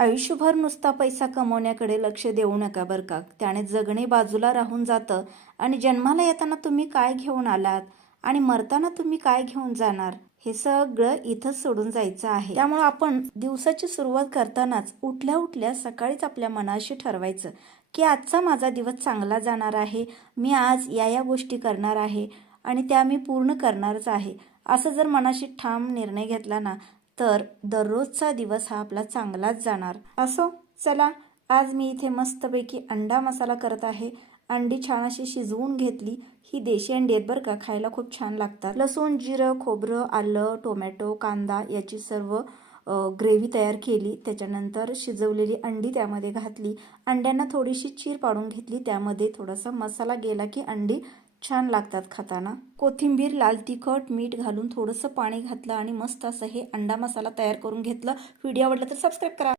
आयुष्यभर नुसता पैसा कमवण्याकडे लक्ष देऊ नका बरं का. त्याने जगणे बाजूला राहून जातं आणि जन्माला येताना तुम्ही काय घेऊन आलात आणि मरताना तुम्ही काय घेऊन जाणार हे सगळं इथंच सोडून जायचं आहे. त्यामुळे आपण दिवसाची सुरुवात करतानाच उठल्या उठल्या सकाळीच आपल्या मनाशी ठरवायचं की आजचा माझा दिवस चांगला जाणार आहे, मी आज या गोष्टी करणार आहे आणि त्या मी पूर्ण करणारच आहे. असं जर मनाशी ठाम निर्णय घेतला ना तर दररोजचा दिवस हा आपला चांगलाच जाणार. असो, चला आज मी इथे मस्तपैकी अंडा मसाला करत आहे. अंडी छान अशी शिजवून घेतली. ही देशी अंडी आहेत बरं का, खायला खूप छान लागतात. लसूण, जिरं, खोबरं, आलं, टोमॅटो, कांदा याची सर्व ग्रेव्ही तयार केली. त्याच्यानंतर शिजवलेली अंडी त्यामध्ये घातली. अंड्यांना थोडीशी चीर पाडून घेतली. त्यामध्ये थोडासा मसाला गेला की अंडी छान लागतात खाताना. कोथिंबीर, लाल तिखट, मीठ घालून थोडंसं पाणी घातलं आणि मस्त असं हे अंडा मसाला तयार करून घेतलं. व्हिडिओ आवडला तर सबस्क्राईब करा.